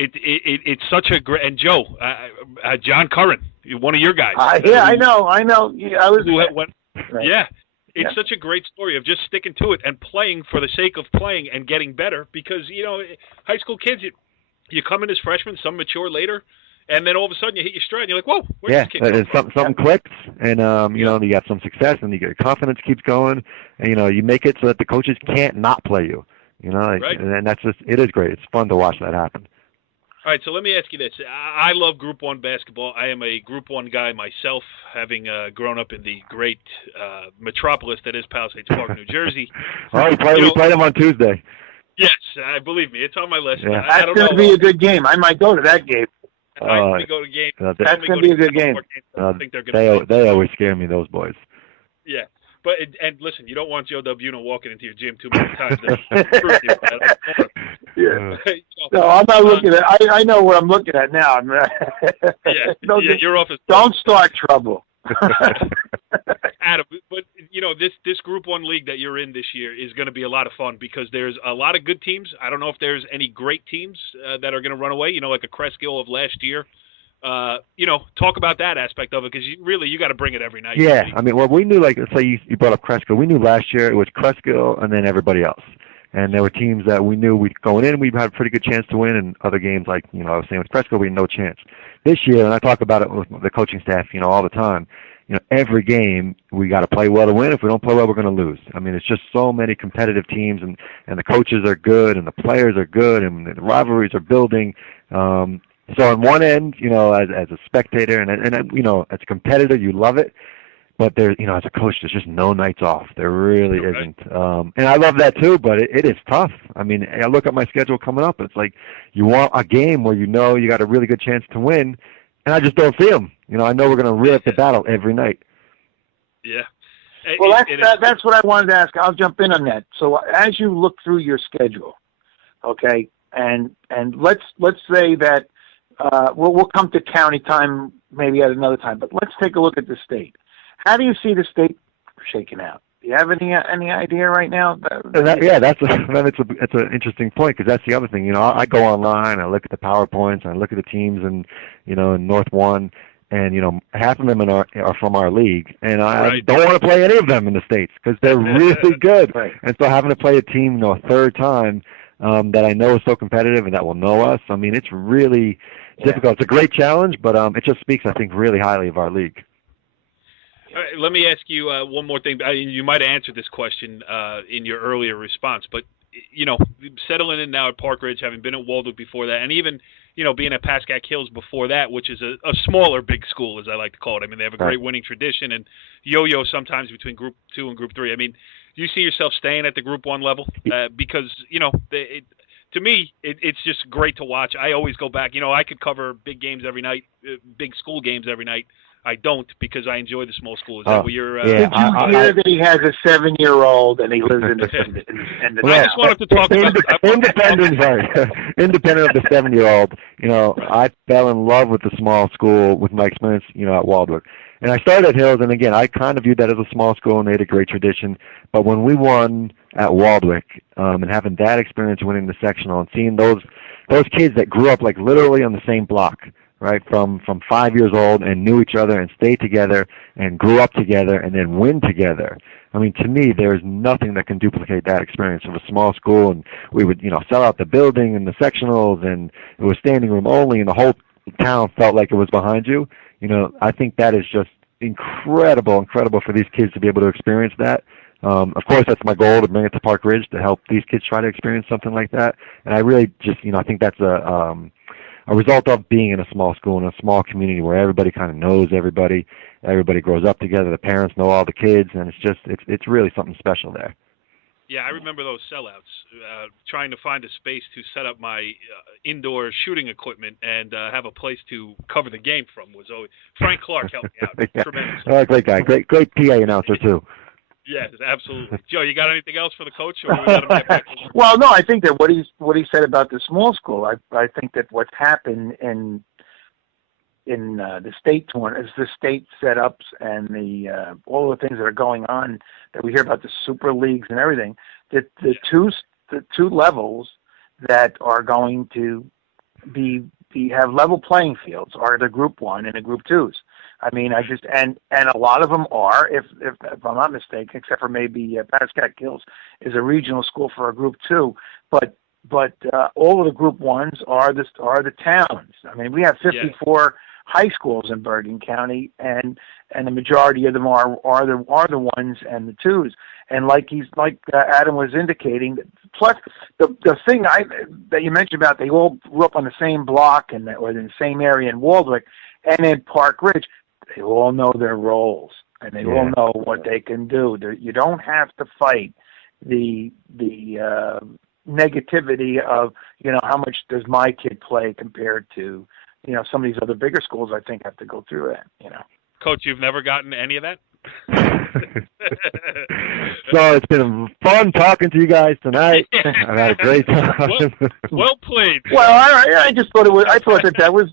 It's such a great, and Joe, John Curran, one of your guys. Yeah, I know. Yeah, It's such a great story of just sticking to it and playing for the sake of playing and getting better because, high school kids, you come in as freshmen, some mature later, and then all of a sudden you hit your stride and you're like, whoa, where's this kid? Something clicks, and, you have some success, and your confidence keeps going, and, you make it so that the coaches can't not play you, right. And that's it is great. It's fun to watch that happen. All right, so let me ask you this. I love Group 1 basketball. I am a Group 1 guy myself, having grown up in the great metropolis that is Palisades Park, New Jersey. We played them on Tuesday. Yes, believe me, it's on my list. Yeah. That's going to be a good game. I might go to that game. I only go to games. That's going to be a good game. They always scare me, those boys. Yeah. But and listen, you don't want Joe Buno walking into your gym too many times. Yeah. No, I'm not looking at. I know what I'm looking at now. You're off. Don't start trouble. Adam, but this Group 1 league that you're in this year is going to be a lot of fun because there's a lot of good teams. I don't know if there's any great teams that are going to run away. Like a Cresskill of last year. Talk about that aspect of it because you got to bring it every night. Yeah, I mean, we knew, let's say you brought up Cresskill. We knew last year it was Cresskill and then everybody else. And there were teams that we knew going in, we had a pretty good chance to win, and other games I was saying with Cresskill, we had no chance. This year, and I talk about it with the coaching staff, all the time, every game we got to play well to win. If we don't play well, we're going to lose. I mean, it's just so many competitive teams, and the coaches are good, and the players are good, and the rivalries are building. So on one end, as a spectator and as a competitor, you love it. But there, as a coach, there's just no nights off. There really isn't. And I love that too, but it is tough. I mean, I look at my schedule coming up, and it's like you want a game where you got a really good chance to win, and I just don't see them. I know we're going to rip the battle every night. Yeah. Well, that's what I wanted to ask. I'll jump in on that. So as you look through your schedule, okay, and let's say that we'll come to county time maybe at another time, but let's take a look at the state. How do you see the state shaking out? Do you have any idea right now? It's an interesting point because that's the other thing. I go online, I look at the PowerPoints, and I look at the teams, and in North 1, and half of them are from our league, and I don't want to play any of them in the states because they're really good. Right. And so having to play a team, a third time that I know is so competitive and that will know us. I mean, it's really difficult. It's a great challenge, but it just speaks, I think, really highly of our league. Let me ask you one more thing. You might have answered this question in your earlier response, but settling in now at Park Ridge, having been at Waldwick before that, and even being at Passaic Hills before that, which is a smaller big school, as I like to call it. I mean, they have a great winning tradition and yo-yo sometimes between Group 2 and Group 3. I mean, do you see yourself staying at the Group 1 level? Because to me, it's just great to watch. I always go back. I could cover big games every night, big school games every night. I don't because I enjoy the small school. Is that what you're? Did you hear that he has a 7-year-old and he lives in the? I just wanted to talk about independent of the 7-year-old. I fell in love with the small school with my experience, at Waldwick. And I started at Hills, and again, I kind of viewed that as a small school, and they had a great tradition. But when we won at Waldwick, and having that experience winning the sectional and seeing those kids that grew up like literally on the same block, right, from 5 years old and knew each other and stayed together and grew up together and then win together. I mean, to me, there's nothing that can duplicate that experience of a small school. And we would, sell out the building and the sectionals, and it was standing room only, and the whole town felt like it was behind you. I think that is just incredible for these kids to be able to experience that. Of course, that's my goal, to bring it to Park Ridge to help these kids try to experience something like that. And I really just, I think that's a result of being in a small school, in a small community where everybody kind of knows everybody. Everybody grows up together. The parents know all the kids, and it's really something special there. Yeah, I remember those sellouts, trying to find a space to set up my indoor shooting equipment and have a place to cover the game from. Was always Frank Clark helped me out tremendously. Oh, great guy, great PA announcer too. Yes, absolutely. Joe, you got anything else for the coach, or we let him get back to work? Well, no, I think that what he said about the small school, I think that what's happened in the state tournaments, the state setups, and the all the things that are going on that we hear about, the super leagues and everything, that the two levels that are going to have level playing fields are the Group 1 and the Group 2s. I mean, and a lot of them are, if I'm not mistaken, except for maybe Passaic County is a regional school for a Group 2, but all of the Group 1s are the towns. I mean, we have 54 high schools in Bergen County, and the majority of them are the ones and the 2s. And like Adam was indicating, plus the thing that you mentioned about they all grew up on the same block or in the same area in Waldwick and in Park Ridge. They all know their roles, and they all know what they can do. You don't have to fight the negativity of, how much does my kid play compared to, some of these other bigger schools. I think have to go through that. Coach, you've never gotten any of that? So it's been fun talking to you guys tonight. I've had a great time. Well played. Well, I just thought I thought that was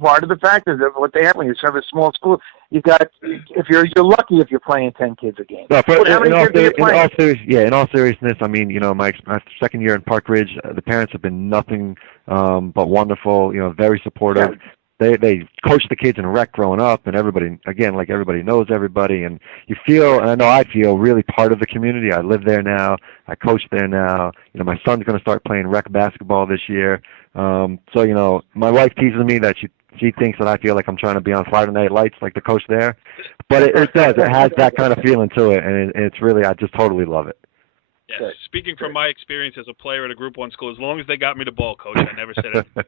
part of the factors of what they have when you serve a small school. You got, if you're lucky if you're playing 10 kids a game. No, in all seriousness, I mean, my second year in Park Ridge, the parents have been nothing but wonderful. Very supportive. Yeah. They coach the kids in rec growing up, and everybody knows everybody, and you feel, and I know I feel really part of the community. I live there now. I coach there now. My son's going to start playing rec basketball this year. So, my wife teases me that she thinks that I feel like I'm trying to be on Friday Night Lights like the coach there, but it does. It has that kind of feeling to it, and it's really, I just totally love it. Yes. Good. Speaking from my experience as a player at a Group 1 school, as long as they got me the ball, Coach, I never said anything.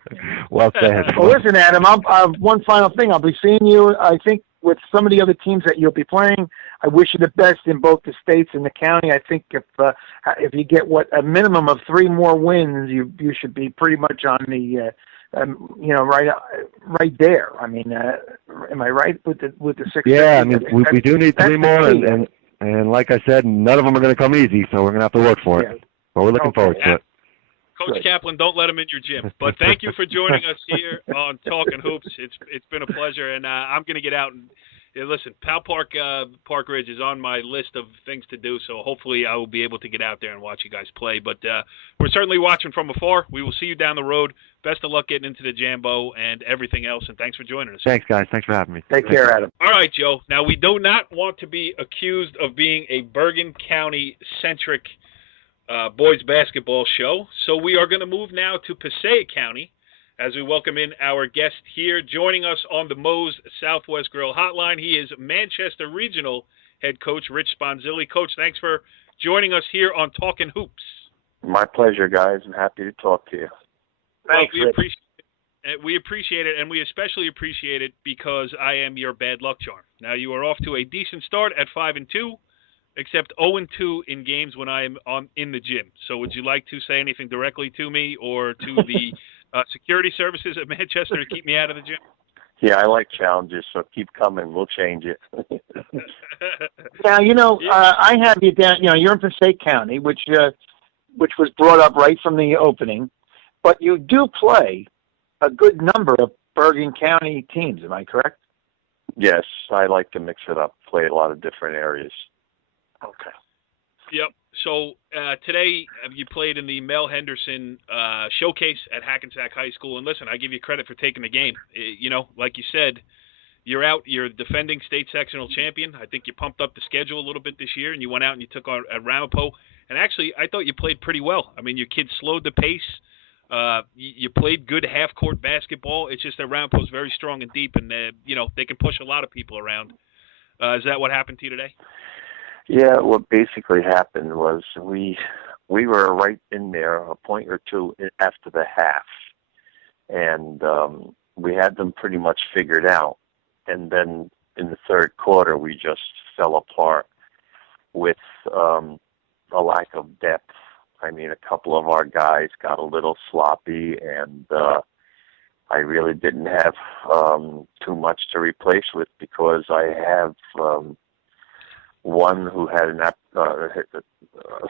Well said. Well, listen, Adam, one final thing. I'll be seeing you, I think, with some of the other teams that you'll be playing. I wish you the best in both the states and the county. I think if you get a minimum of 3 more wins, you should be pretty much on the right there. I mean, am I right with the 6? Yeah, I mean, we do need 3 more, and like I said, none of them are going to come easy, so we're going to have to work for it. But we're looking forward to it. Coach Kaplan, don't let him in your gym. But thank you for joining us here on Talkin Hoops. It's been a pleasure, and I'm going to get out and listen. Park Ridge is on my list of things to do, so hopefully I will be able to get out there and watch you guys play. But we're certainly watching from afar. We will see you down the road. Best of luck getting into the Jambo and everything else, and thanks for joining us. Thanks, guys. Thanks for having me. Take care, Adam. All right, Joe. Now, we do not want to be accused of being a Bergen County-centric boys basketball show, so we are going to move now to Passaic County as we welcome in our guest here. Joining us on the Moe's Southwest Grill Hotline, he is Manchester Regional Head Coach Rich Sponzilli. Coach, thanks for joining us here on Talkin Hoops. My pleasure, guys. I'm happy to talk to you. Thanks, well, we appreciate it, and we especially appreciate it because I am your bad luck charm. Now, you are off to a decent start at 5-2, except 0-2 in games when I am in the gym. So would you like to say anything directly to me or to the security services at Manchester to keep me out of the gym? Yeah, I like challenges, so keep coming. We'll change it. Now, I have you down, you're in Passaic County, which was brought up right from the opening. But you do play a good number of Bergen County teams, am I correct? Yes, I like to mix it up, play a lot of different areas. Okay. Yep. So today you played in the Mel Henderson showcase at Hackensack High School. And listen, I give you credit for taking the game. Like you said, you're defending state sectional champion. I think you pumped up the schedule a little bit this year, and you went out and you took on at Ramapo. And actually, I thought you played pretty well. I mean, your kids slowed the pace. You played good half-court basketball. It's just that Ramapo's very strong and deep, and they can push a lot of people around. Is that what happened to you today? Yeah, what basically happened was we were right in there a point or two after the half, and we had them pretty much figured out. And then in the third quarter, we just fell apart with a lack of depth. I mean, a couple of our guys got a little sloppy, and I really didn't have too much to replace with, because I have one who had a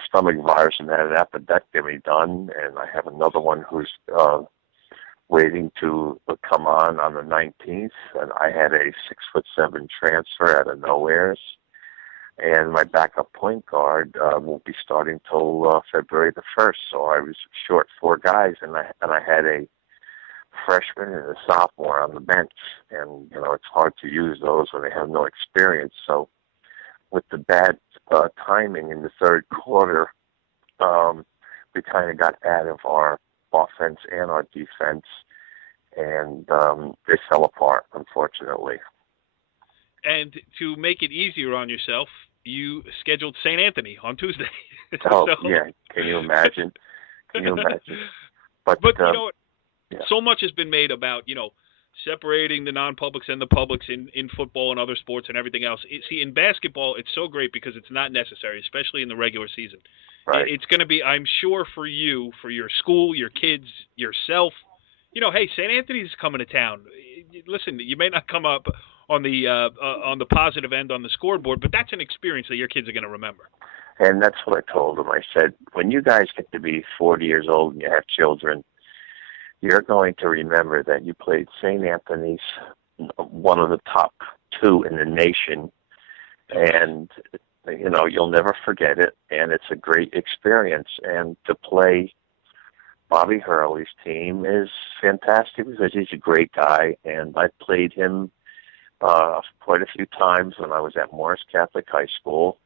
stomach virus and had an appendectomy done, and I have another one who's waiting to come on the 19th, and I had a 6'7" transfer out of nowheres, and my backup point guard won't be starting till February the 1st. So I was short 4 guys, and I had a freshman and a sophomore on the bench, and it's hard to use those when they have no experience. So with the bad timing in the third quarter, we kind of got out of our offense and our defense, and they fell apart, unfortunately. And to make it easier on yourself, you scheduled St. Anthony on Tuesday. Oh, yeah. Can you imagine? But you know what? Yeah. So much has been made about, separating the non-publics and the publics in football and other sports and everything else. See, in basketball, it's so great because it's not necessary, especially in the regular season. Right. It's going to be, I'm sure, for you, for your school, your kids, yourself. Hey, St. Anthony's coming to town. Listen, you may not come up on the positive end on the scoreboard, but that's an experience that your kids are going to remember. And that's what I told them. I said, when you guys get to be 40 years old and you have children, you're going to remember that you played St. Anthony's, one of the top 2 in the nation, and you'll never forget it, and it's a great experience. And to play Bobby Hurley's team is fantastic because he's a great guy, and I played him quite a few times when I was at Morris Catholic High School,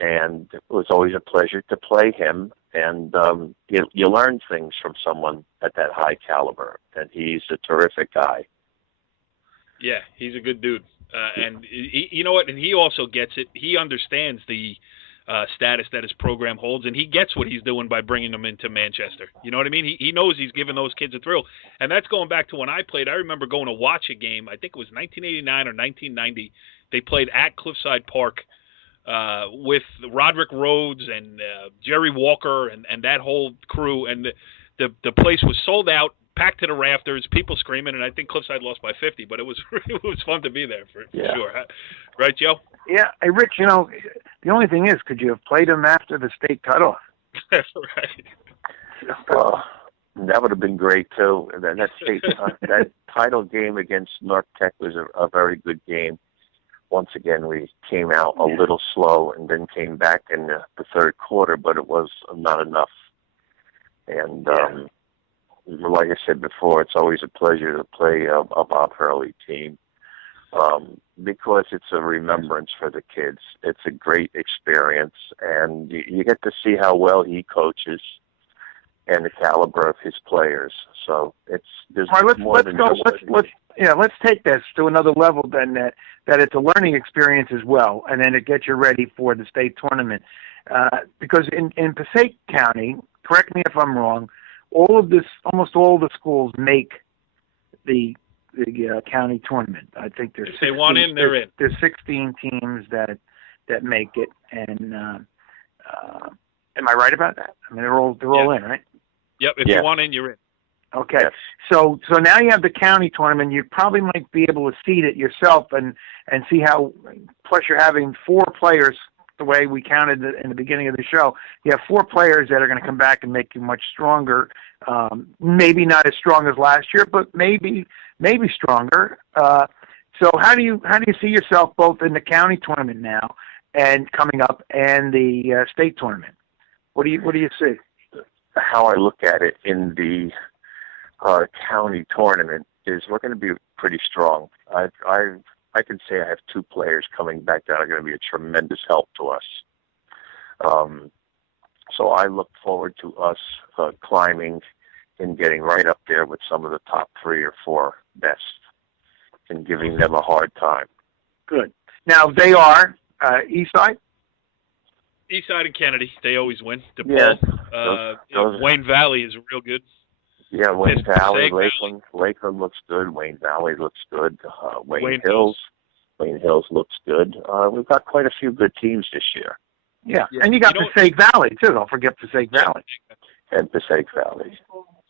and it was always a pleasure to play him. And you learn things from someone at that high caliber, and he's a terrific guy. Yeah, he's a good dude. And you know what? And he also gets it. He understands the status that his program holds, and he gets what he's doing by bringing them into Manchester. You know what I mean? He knows he's giving those kids a thrill. And that's going back to when I played. I remember going to watch a game, I think it was 1989 or 1990. They played at Cliffside Park with Roderick Rhodes and Jerry Walker and that whole crew. And the place was sold out, packed to the rafters, people screaming, and I think Cliffside lost by 50, but it was fun to be there for sure. Right, Joe? Yeah. Hey, Rich, the only thing is, could you have played him after the state cutoff? Right. That would have been great, too. And that state that title game against North Tech was a very good game. Once again, we came out a little slow and then came back in the third quarter, but it was not enough. And like I said before, it's always a pleasure to play a Bob Hurley team because it's a remembrance for the kids. It's a great experience, and you get to see how well he coaches and the caliber of his players. So there's more than just... Let's take this to another level then, that it's a learning experience as well, and then it gets you ready for the state tournament. Because in Passaic County, correct me if I'm wrong, almost all the schools make the county tournament. I think there's if they want in, they're in. There's 16 teams that make it, and am I right about that? I mean, they're all in, right? Yep. If you want in, you're in. Okay. Yes. So now you have the county tournament. You probably might be able to seed it yourself and see how. Plus, you're having 4 players. The way we counted in the beginning of the show, you have 4 players that are going to come back and make you much stronger. Maybe not as strong as last year, but maybe stronger. So how do you see yourself both in the county tournament now and coming up and the state tournament? What do you see? How I look at it in the county tournament is we're going to be pretty strong. I can say I have 2 players coming back that are going to be a tremendous help to us. So I look forward to us climbing and getting right up there with some of the top 3 or 4 best and giving them a hard time. Good. Now, they are Eastside? Eastside and Kennedy, they always win. Yeah, Wayne Valley is real good. Yeah, Wayne Valley, Passaic Lakeland looks good. Wayne Valley looks good. Wayne Hills looks good. We've got quite a few good teams this year. Yeah, and you got Passaic Valley too. Don't forget Passaic Valley. And Passaic Valley.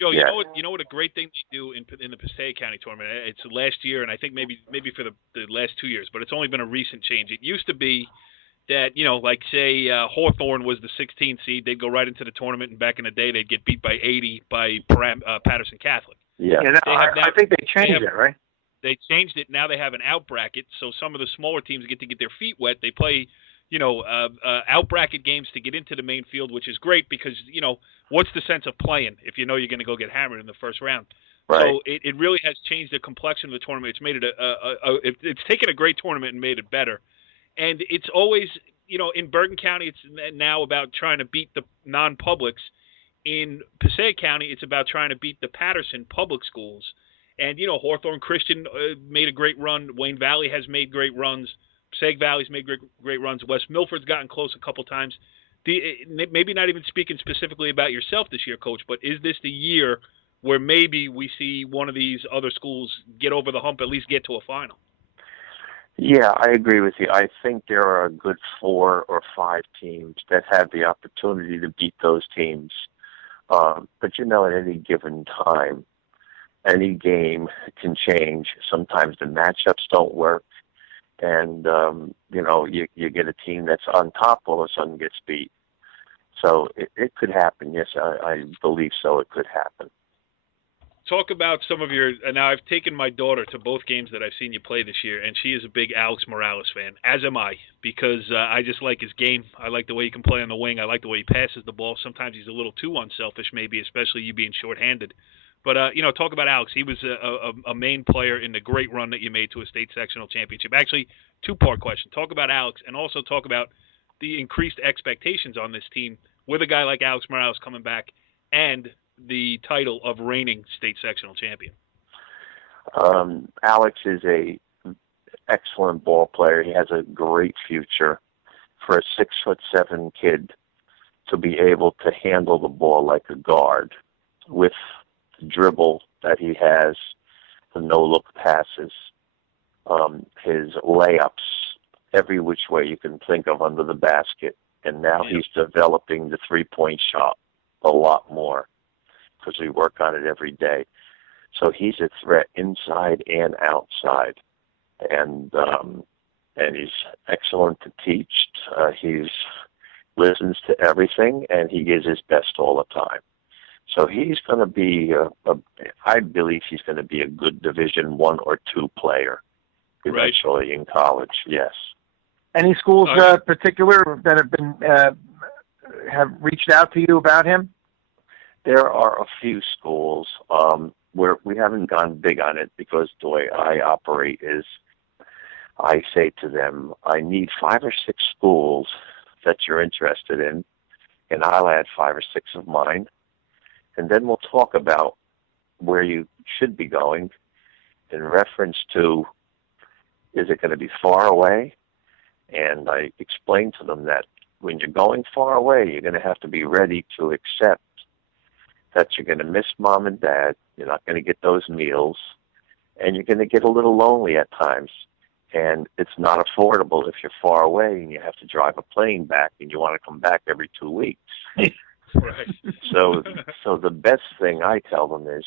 Joe, yeah. you know what a great thing they do in the Passaic County tournament. It's last year, and I think maybe for the last 2 years, but it's only been a recent change. It used to be that, like say Hawthorne was the 16th seed, they'd go right into the tournament, and back in the day they'd get beat by 80 by Patterson Catholic. Yeah, I think they changed it, right? They changed it. Now they have an out bracket, so some of the smaller teams get their feet wet. They play, out bracket games to get into the main field, which is great because, what's the sense of playing if you know you're going to go get hammered in the first round? Right. So it really has changed the complexion of the tournament. It's made it it's taken a great tournament and made it better. And it's always, in Bergen County, it's now about trying to beat the non-publics. In Passaic County, it's about trying to beat the Patterson public schools. And, Hawthorne Christian made a great run. Wayne Valley has made great runs. Passaic Valley's made great runs. West Milford's gotten close a couple times. Maybe not even speaking specifically about yourself this year, Coach, but is this the year where maybe we see one of these other schools get over the hump, at least get to a final? Yeah, I agree with you. I think there are a good 4 or 5 teams that have the opportunity to beat those teams. But, at any given time, any game can change. Sometimes the matchups don't work. And, you get a team that's on top all of a sudden gets beat. So it could happen. Yes, I believe so. It could happen. Talk about some of your – now I've taken my daughter to both games that I've seen you play this year, and she is a big Alex Morales fan, as am I, because I just like his game. I like the way he can play on the wing. I like the way he passes the ball. Sometimes he's a little too unselfish maybe, especially you being shorthanded. But, talk about Alex. He was a main player in the great run that you made to a state sectional championship. Actually, two-part question. Talk about Alex and also talk about the increased expectations on this team with a guy like Alex Morales coming back and the title of reigning state sectional champion. Alex is a excellent ball player. He has a great future. For a 6'7" kid to be able to handle the ball like a guard with the dribble that he has, the no-look passes, his layups, every which way you can think of under the basket. And now he's developing the three-point shot a lot more because we work on it every day. So he's a threat inside and outside. And he's excellent to teach. He listens to everything, and he gives his best all the time. So he's going to be, I believe he's going to be a good Division I or II player eventually in college, yes. Any schools particular that have been have reached out to you about him? There are a few schools where we haven't gone big on it because the way I operate is I say to them, I need 5 or 6 schools that you're interested in, and I'll add 5 or 6 of mine. And then we'll talk about where you should be going in reference to, is it going to be far away? And I explain to them that when you're going far away, you're going to have to be ready to accept that you're going to miss mom and dad, you're not going to get those meals, and you're going to get a little lonely at times. And it's not affordable if you're far away and you have to drive a plane back and you want to come back every 2 weeks. Right. So the best thing I tell them is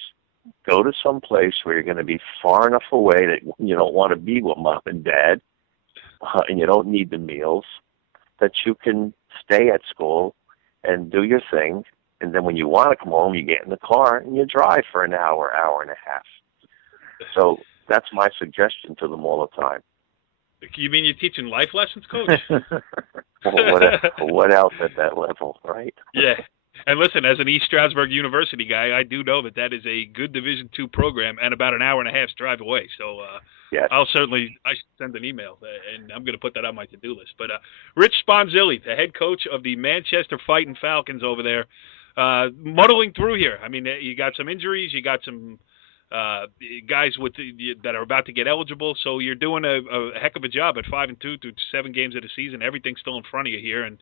go to some place where you're going to be far enough away that you don't want to be with mom and dad, and you don't need the meals, that you can stay at school and do your thing. And then when you want to come home, you get in the car and you drive for an hour, hour and a half. So that's my suggestion to them all the time. You mean you're teaching life lessons, Coach? What else at that level, right? Yeah. And listen, as an East Stroudsburg University guy, I do know that is a good Division II program and about an hour and a half's drive away. So yes. I should send an email, and I'm going to put that on my to-do list. But Rich Sponzilli, the head coach of the Manchester Fighting Falcons over there, muddling through here. I mean, you got some injuries, you got some guys that are about to get eligible, so you're doing a heck of a job at 5-2 through 7 games of the season. Everything's still in front of you here, and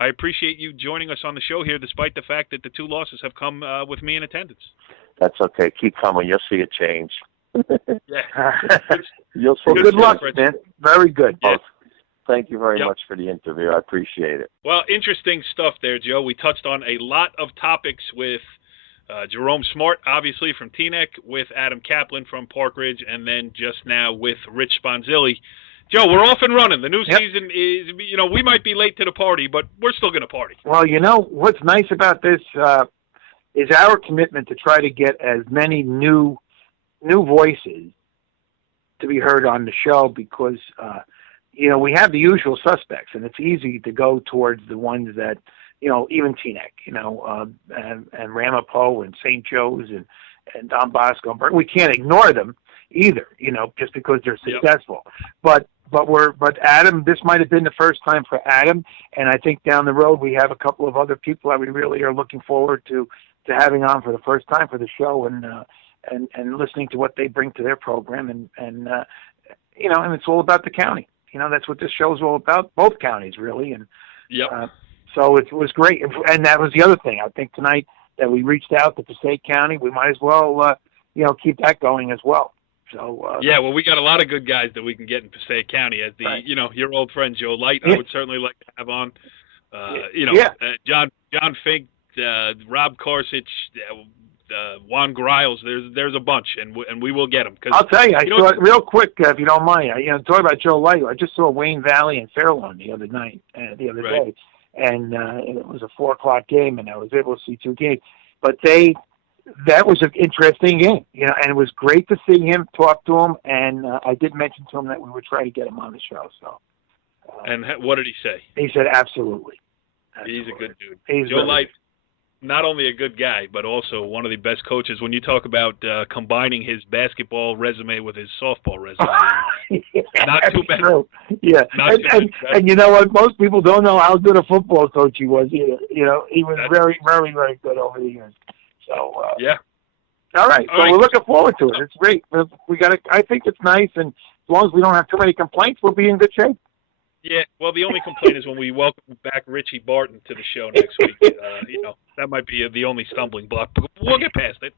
I appreciate you joining us on the show here, despite the fact that the 2 losses have come with me in attendance. That's okay. Keep coming. You'll see a change. Yeah. You'll see. Well, good luck, man. Very good. Yeah. Thank you very much for the interview. I appreciate it. Well, interesting stuff there, Joe. We touched on a lot of topics with Jerome Smart, obviously, from Teaneck, with Adam Kaplan from Park Ridge, and then just now with Rich Sponzilli. Joe, we're off and running. The new season is, we might be late to the party, but we're still going to party. Well, what's nice about this is our commitment to try to get as many new voices to be heard on the show because, we have the usual suspects, and it's easy to go towards the ones that, even Teaneck, and Ramapo and St. Joe's and Don Bosco. We can't ignore them either, just because they're successful. But Adam, this might have been the first time for Adam, and I think down the road we have a couple of other people that we really are looking forward to having on for the first time for the show and listening to what they bring to their program and it's all about the county. That's what this show is all about, both counties really. And so it was great, and that was the other thing. I think tonight that we reached out to Passaic County, we might as well keep that going as well. So well, we got a lot of good guys that we can get in Passaic County. As your old friend Joe Light, I would certainly like to have on. John Fink, Rob Karsich, Juan Griles. There's a bunch, and we will get them. I'll tell you, I saw it real quick if you don't mind. Talking about Joe Light, I just saw Wayne Valley and Fairlawn the other day, and it was a 4:00 game, and I was able to see 2 games, but that was an interesting game, and it was great to see him, talk to him, and I did mention to him that we would try to get him on the show. So, and what did he say? He said absolutely. He's a good dude. Joe Light, not only a good guy, but also one of the best coaches. When you talk about combining his basketball resume with his softball resume, not too bad. True. Yeah, and you know what? Most people don't know how good a football coach he was either. He was very, very, very good over the years. So All right. We're looking forward to it. It's great. I think it's nice, and as long as we don't have too many complaints, we'll be in good shape. Yeah. Well, the only complaint is when we welcome back Richie Barton to the show next week. That might be the only stumbling block. But we'll get past it.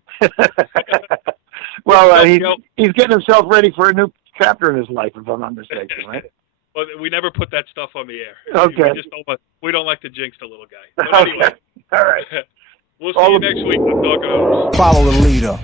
Well, he's getting himself ready for a new chapter in his life, if I'm not mistaken, right? Well, we never put that stuff on the air. Okay. We don't like to jinx the little guy. But anyway. All right. We'll see you next week on Talkin Hoops. Follow the leader.